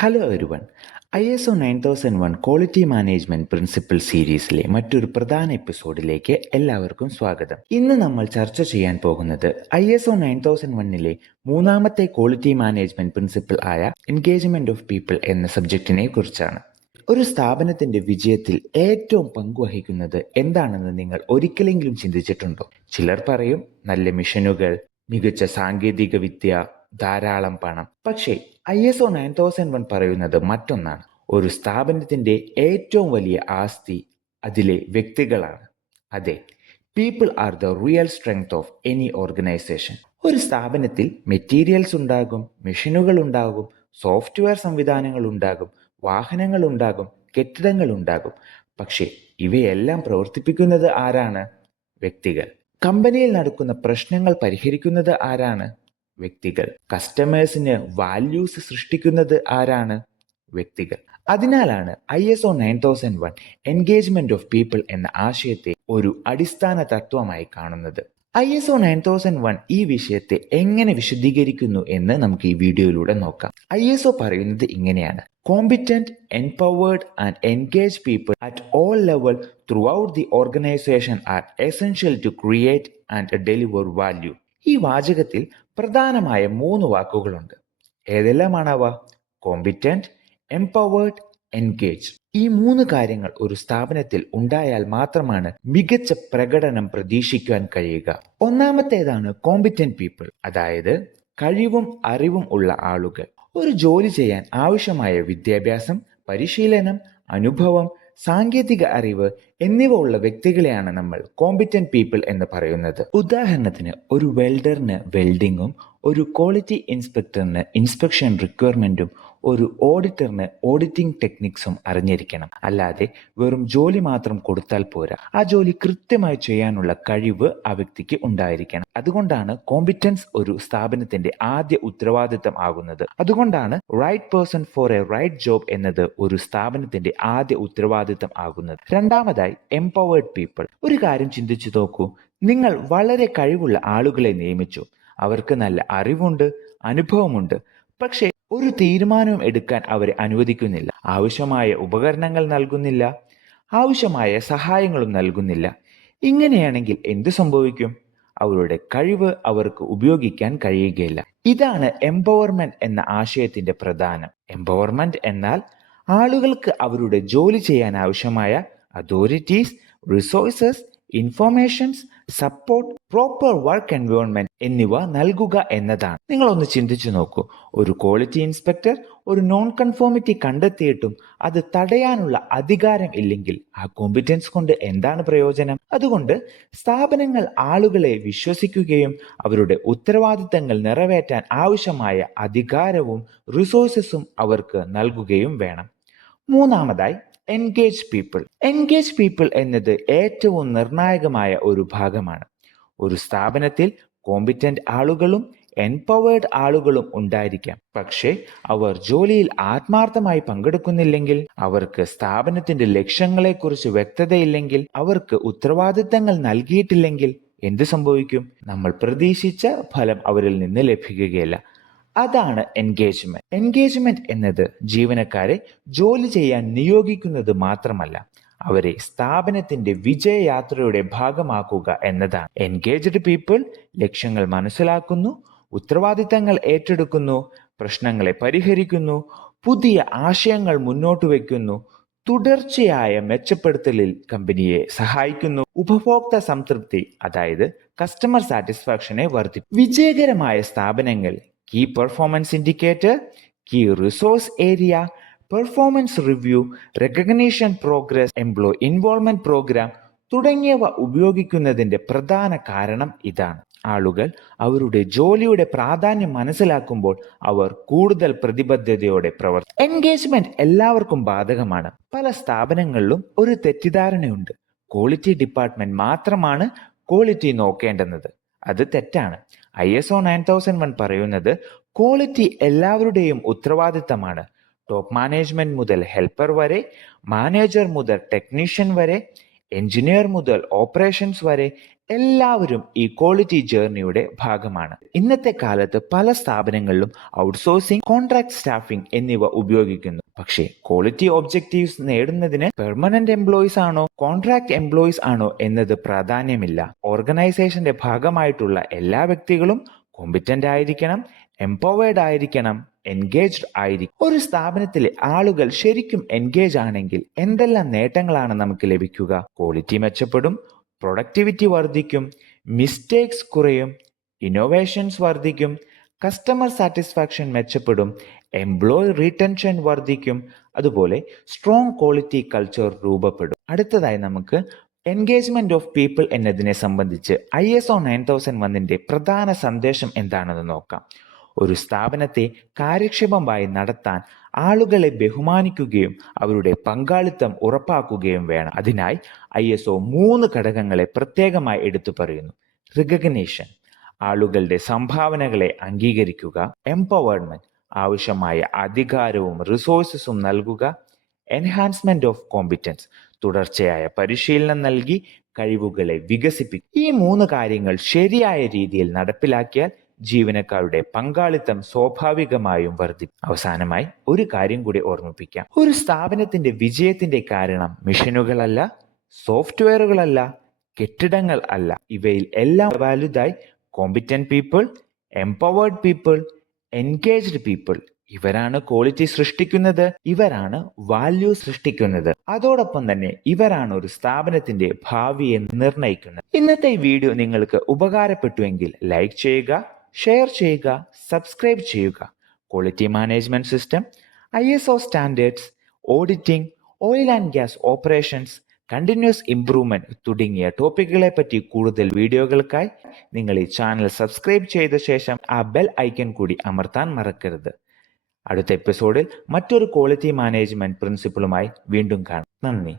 Hello everyone. ISO 9001 quality management principle സീരീസിലെ മറ്റൊരു പ്രധാന എപ്പിസോഡിലേക്ക് എല്ലാവർക്കും സ്വാഗതം. ഇന്ന് നമ്മൾ ചർച്ച ചെയ്യാൻ പോകുന്നത് ISO 9001ലെ മൂന്നാമത്തെ ക്വാളിറ്റി മാനേജ്മെന്റ് പ്രിൻസിപ്പിൾ ആയ എൻഗേജ്മെന്റ് ഓഫ് പീപ്പിൾ എന്ന സബ്ജക്റ്റിനെ കുറിച്ചാണ്. ഒരു സ്ഥാപനത്തിന്റെ വിജയത്തിൽ ഏറ്റവും പങ്കുവഹിക്കുന്നത് എന്താണെന്ന് നിങ്ങൾ ഒരിക്കലെങ്കിലും ചിന്തിച്ചിട്ടുണ്ടോ? ചിലർ പറയും നല്ല മിഷനുകൾ, മികച്ച സാങ്കേതിക വിദ്യ, ധാരാളം പണം. പക്ഷേ ISO 9001 പറയുന്നത് മറ്റൊന്നാണ്. ഒരു സ്ഥാപനത്തിന്റെ ഏറ്റവും വലിയ ആസ്തി അതിലെ വ്യക്തികളാണ്. അതെ, people are the real strength of any organisation. ഒരു സ്ഥാപനത്തിൽ മെറ്റീരിയൽസ് ഉണ്ടാകും, മെഷീനുകൾ ഉണ്ടാകും, സോഫ്റ്റ്വെയർ സംവിധാനങ്ങൾ ഉണ്ടാകും, വാഹനങ്ങൾ ഉണ്ടാകും, കെട്ടിടങ്ങൾ ഉണ്ടാകും. പക്ഷേ ഇവയെല്ലാം പ്രവർത്തിപ്പിക്കുന്നത് ആരാണ്? വ്യക്തികൾ. കമ്പനിയിൽ നടക്കുന്ന പ്രശ്നങ്ങൾ പരിഹരിക്കുന്നത് ആരാണ്? വ്യക്തികൾ. കസ്റ്റമേഴ്സിന് വാല്യൂസ് സൃഷ്ടിക്കുന്നത് ആരാണ്? വ്യക്തികൾ. അതിനാലാണ് ISO 9001 എൻഗേജ്മെന്റ് ഓഫ് പീപ്പിൾ എന്ന ആശയത്തെ ഒരു അടിസ്ഥാന തത്വമായി കാണുന്നത്. ISO 9001 ഈ വിഷയത്തെ എങ്ങനെ വിശദീകരിക്കുന്നു എന്ന് നമുക്ക് ഈ വീഡിയോയിലൂടെ നോക്കാം. ISO പറയുന്നത് ഇങ്ങനെയാണ്: competent, empowered and engage people at all level throughout the organisation are essential to create and deliver value. ഈ വാചകത്തിൽ പ്രധാനമായ 3 വാക്കുകളുണ്ട്. ഏതെല്ലാമാണവ? Competent, empowered, engage. ഈ 3 കാര്യങ്ങൾ ഒരു സ്ഥാപനത്തിൽ ഉണ്ടായാൽ മാത്രമാണ് മികച്ച പ്രകടനം പ്രതീക്ഷിക്കാൻ കഴിയുക. ഒന്നാമത്തേതാണ് കോമ്പിറ്റന്റ് പീപ്പിൾ, അതായത് കഴിവും അറിവും ഉള്ള ആളുകൾ. ഒരു ജോലി ചെയ്യാൻ ആവശ്യമായ വിദ്യാഭ്യാസം, പരിശീലനം, അനുഭവം, സാങ്കേതിക അറിവ് എന്നിവ ഉള്ള വ്യക്തികളെയാണ് നമ്മൾ കോമ്പിറ്റന്റ് പീപ്പിൾ എന്ന് പറയുന്നത്. ഉദാഹരണത്തിന്, ഒരു വെൽഡറിന് വെൽഡിങ്ങും, ഒരു ക്വാളിറ്റി ഇൻസ്പെക്ടറിന് ഇൻസ്പെക്ഷൻ റിക്വയർമെന്റും, ഒരു ഓഡിറ്ററിന് ഓഡിറ്റിംഗ് ടെക്നിക്സും അറിഞ്ഞിരിക്കണം. അല്ലാതെ വെറും ജോലി മാത്രം കൊടുത്താൽ പോരാ, ആ ജോലി കൃത്യമായി ചെയ്യാനുള്ള കഴിവ് ആ വ്യക്തിക്ക് ഉണ്ടായിരിക്കണം. അതുകൊണ്ടാണ് കോമ്പിറ്റൻസ് ഒരു സ്ഥാപനത്തിന്റെ ആദ്യ ഉത്തരവാദിത്തം ആകുന്നത്. അതുകൊണ്ടാണ് right person for a right job എന്നത് ഒരു സ്ഥാപനത്തിന്റെ ആദ്യ ഉത്തരവാദിത്തം ആകുന്നത്. രണ്ടാമതായി, എംപവേർഡ് പീപ്പിൾ. ഒരു കാര്യം ചിന്തിച്ചു നോക്കൂ. നിങ്ങൾ വളരെ കഴിവുള്ള ആളുകളെ നിയമിച്ചു. അവർക്ക് നല്ല അറിവുണ്ട്, അനുഭവമുണ്ട്. പക്ഷേ ഒരു തീരുമാനവും എടുക്കാൻ അവരെ അനുവദിക്കുന്നില്ല. ആവശ്യമായ ഉപകരണങ്ങൾ നൽകുന്നില്ല, ആവശ്യമായ സഹായങ്ങളും നൽകുന്നില്ല. ഇങ്ങനെയാണെങ്കിൽ എന്തു സംഭവിക്കും? അവരുടെ കഴിവ് അവർക്ക് ഉപയോഗിക്കാൻ കഴിയുകയില്ല. ഇതാണ് എംപവർമെന്റ് എന്ന ആശയത്തിന്റെ പ്രധാനം. എംപവർമെന്റ് എന്നാൽ ആളുകൾക്ക് അവരുടെ ജോലി ചെയ്യാൻ ആവശ്യമായ authorities, resources, informations, support, proper work environment എന്നിവ നൽകുക എന്നതാണ്. നിങ്ങളൊന്ന് ചിന്തിച്ചു നോക്കൂ. ഒരു ക്വാളിറ്റി ഇൻസ്പെക്ടർ ഒരു നോൺ കൺഫോമിറ്റി കണ്ടെത്തിയിട്ടും അത് തടയാനുള്ള അധികാരം ഇല്ലെങ്കിൽ ആ കോമ്പിറ്റൻസ് കൊണ്ട് എന്താണ് പ്രയോജനം? അതുകൊണ്ട് സ്ഥാപനങ്ങൾ ആളുകളെ വിശ്വസിക്കുകയും അവരുടെ ഉത്തരവാദിത്തങ്ങൾ നിറവേറ്റാൻ ആവശ്യമായ അധികാരവും റിസോഴ്സസും അവർക്ക് നൽകുകയും വേണം. മൂന്നാമതായി, എൻഗേജ് പീപ്പിൾ. എൻഗേജ് പീപ്പിൾ എന്നത് ഏറ്റവും നിർണായകമായ ഒരു ഭാഗമാണ്. ഒരു സ്ഥാപനത്തിൽ കോമ്പിറ്റന്റ് ആളുകളും എംപവേർഡ് ആളുകളും ഉണ്ടായിരിക്കാം. പക്ഷേ അവർ ജോലിയിൽ ആത്മാർത്ഥമായി പങ്കെടുക്കുന്നില്ലെങ്കിൽ, അവർക്ക് സ്ഥാപനത്തിന്റെ ലക്ഷ്യങ്ങളെക്കുറിച്ച് വ്യക്തതയില്ലെങ്കിൽ, അവർക്ക് ഉത്തരവാദിത്തങ്ങൾ നൽകിയിട്ടില്ലെങ്കിൽ എന്ത് സംഭവിക്കും? നമ്മൾ പ്രതീക്ഷിച്ച ഫലം അവരിൽ നിന്ന് ലഭിക്കുകയില്ല. അതാണ് എൻഗേജ്മെന്റ്. എൻഗേജ്മെന്റ് എന്നത് ജീവനക്കാരെ ജോലി ചെയ്യാൻ നിയോഗിക്കുന്നത് മാത്രമല്ല, അവരെ സ്ഥാപനത്തിന്റെ വിജയയാത്രയുടെ ഭാഗമാക്കുക എന്നതാണ്. എൻഗേജ്ഡ് പീപ്പിൾ ലക്ഷ്യങ്ങൾ മനസ്സിലാക്കുന്നു, ഉത്തരവാദിത്തങ്ങൾ ഏറ്റെടുക്കുന്നു, പ്രശ്നങ്ങളെ പരിഹരിക്കുന്നു, പുതിയ ആശയങ്ങൾ മുന്നോട്ട് വയ്ക്കുന്നു, തുടർച്ചയായ മെച്ചപ്പെടുത്തലിൽ കമ്പനിയെ സഹായിക്കുന്നു, ഉപഭോക്തൃ സംതൃപ്തി അതായത് കസ്റ്റമർ സാറ്റിസ്ഫാക്ഷനെ വർദ്ധിപ്പിക്കും. വിജയകരമായ സ്ഥാപനങ്ങൾ key performance indicator, key resource area, performance review, recognition progress, employee involvement program തുടങ്ങിയവ ഉപയോഗിക്കുന്നതിന്റെ പ്രധാന കാരണം ഇതാണ്. ആളുകൾ അവരുടെ ജോലിയുടെ പ്രാധാന്യം മനസ്സിലാക്കുമ്പോൾ അവർ കൂടുതൽ പ്രതിബദ്ധതയോടെ പ്രവർത്തിക്കും. എൻഗേജ്മെന്റ് എല്ലാവർക്കും ബാധകമാണ്. പല സ്ഥാപനങ്ങളിലും ഒരു തെറ്റിദ്ധാരണയുണ്ട്: ക്വാളിറ്റി ഡിപ്പാർട്ട്മെന്റ് മാത്രമാണ് ക്വാളിറ്റി നോക്കേണ്ടുന്നത്. അത് തെറ്റാണ്. ISO 9001 പറയുന്നത് ക്വാളിറ്റി എല്ലാവരുടെയും ഉത്തരവാദിത്തമാണ്. ടോപ്പ് മാനേജ്മെന്റ് മുതൽ ഹെൽപ്പർ വരെ, മാനേജർ മുതൽ ടെക്നീഷ്യൻ വരെ, എഞ്ചിനീയർ മുതൽ ഓപ്പറേഷൻസ് വരെ എല്ലാവരും ഈ ക്വാളിറ്റി ജേർണിയുടെ ഭാഗമാണ്. ഇന്നത്തെ കാലത്ത് പല സ്ഥാപനങ്ങളിലും ഔട്ട്സോഴ്സിംഗ്, കോൺട്രാക്ട് സ്റ്റാഫിംഗ് എന്നിവ ഉപയോഗിക്കുന്നു. പക്ഷേ ക്വാളിറ്റി ഒബ്ജക്റ്റീവ്സ് നേടുന്നതിന് പെർമനന്റ് എംപ്ലോയീസ് ആണോ കോൺട്രാക്ട് എംപ്ലോയീസ് ആണോ എന്നത് പ്രാധാന്യമില്ല. ഓർഗനൈസേഷന്റെ ഭാഗമായിട്ടുള്ള എല്ലാ വ്യക്തികളും കോമ്പിറ്റന്റ് ആയിരിക്കണം, എംപവേർഡ് ആയിരിക്കണം, എൻഗേജ്ഡ് ആയിരിക്കും. ഒരു സ്ഥാപനത്തിലെ ആളുകൾ ശരിക്കും എൻഗേജ് ആണെങ്കിൽ എന്തെല്ലാം നേട്ടങ്ങളാണ് നമുക്ക് ലഭിക്കുക? ക്വാളിറ്റി മെച്ചപ്പെടും, പ്രൊഡക്ടിവിറ്റി വർദ്ധിക്കും, മിസ്റ്റേക്സ് കുറയും, ഇന്നോവേഷൻസ് വർദ്ധിക്കും, കസ്റ്റമർ സാറ്റിസ്ഫാക്ഷൻ മെച്ചപ്പെടും, എംപ്ലോയി റീറ്റൻഷൻ വർദ്ധിക്കും, അതുപോലെ സ്ട്രോങ് ക്വാളിറ്റി കൾച്ചർ രൂപപ്പെടും. അടുത്തതായി നമുക്ക് എൻഗേജ്മെന്റ് ഓഫ് പീപ്പിൾ എന്നതിനെ സംബന്ധിച്ച് ISO 9001ന്റെ പ്രധാന സന്ദേശം എന്താണെന്ന് നോക്കാം. ഒരു സ്ഥാപനത്തെ കാര്യക്ഷമമായി നടത്താൻ ആളുകളെ ബഹുമാനിക്കുകയും അവരുടെ പങ്കാളിത്തം ഉറപ്പാക്കുകയും വേണം. അതിനായി ISO 3 ഘടകങ്ങളെ പ്രത്യേകമായി എടുത്തു പറയുന്നു. റിക്കഗ്നിഷൻ, ആളുകളുടെ സംഭാവനകളെ അംഗീകരിക്കുക. എംപവർമെന്റ്, ആവശ്യമായ അധികാരവും റിസോഴ്സസും നൽകുക. എൻഹാൻസ്മെന്റ് ഓഫ് കോമ്പിറ്റൻസ്, തുടർച്ചയായ പരിശീലനം നൽകി കഴിവുകളെ വികസിപ്പിക്കും. ഈ 3 കാര്യങ്ങൾ ശരിയായ രീതിയിൽ നടപ്പിലാക്കിയാൽ ജീവനക്കാരുടെ പങ്കാളിത്തം സ്വാഭാവികമായും വർദ്ധിക്കും. അവസാനമായി ഒരു കാര്യം കൂടി ഓർമ്മിപ്പിക്കാം. ഒരു സ്ഥാപനത്തിന്റെ വിജയത്തിന്റെ കാരണം മിഷനുകളല്ല, സോഫ്റ്റ്വെയറുകളല്ല, കെട്ടിടങ്ങൾ അല്ല. ഇവയിൽ എല്ലാം വലുതായി competent people, empowered people, engaged people, ഇവരാണ് ക്വാളിറ്റി സൃഷ്ടിക്കുന്നത്, ഇവരാണ് വാല്യൂ സൃഷ്ടിക്കുന്നത്. അതോടൊപ്പം തന്നെ ഇവരാണ് ഒരു സ്ഥാപനത്തിന്റെ ഭാവിയെ നിർണ്ണയിക്കുന്നത്. ഇന്നത്തെ ഈ വീഡിയോ നിങ്ങൾക്ക് ഉപകാരപ്പെട്ടുവെങ്കിൽ ലൈക്ക് ചെയ്യുക, ഷെയർ ചെയ്യുക, സബ്സ്ക്രൈബ് ചെയ്യുക. Quality management system, ISO standards, auditing, oil and gas operations, continuous improvement തുടങ്ങിയ ടോപ്പിക്കുകളെ പറ്റി കൂടുതൽ വീഡിയോകൾക്കായി നിങ്ങൾ ഈ ചാനൽ സബ്സ്ക്രൈബ് ചെയ്ത ശേഷം ആ ബെൽ ഐക്കൺ കൂടി അമർത്താൻ മറക്കരുത്. അടുത്ത എപ്പിസോഡിൽ മറ്റൊരു ക്വാളിറ്റി മാനേജ്മെന്റ് പ്രിൻസിപ്പിളുമായി വീണ്ടും കാണാം. നന്ദി.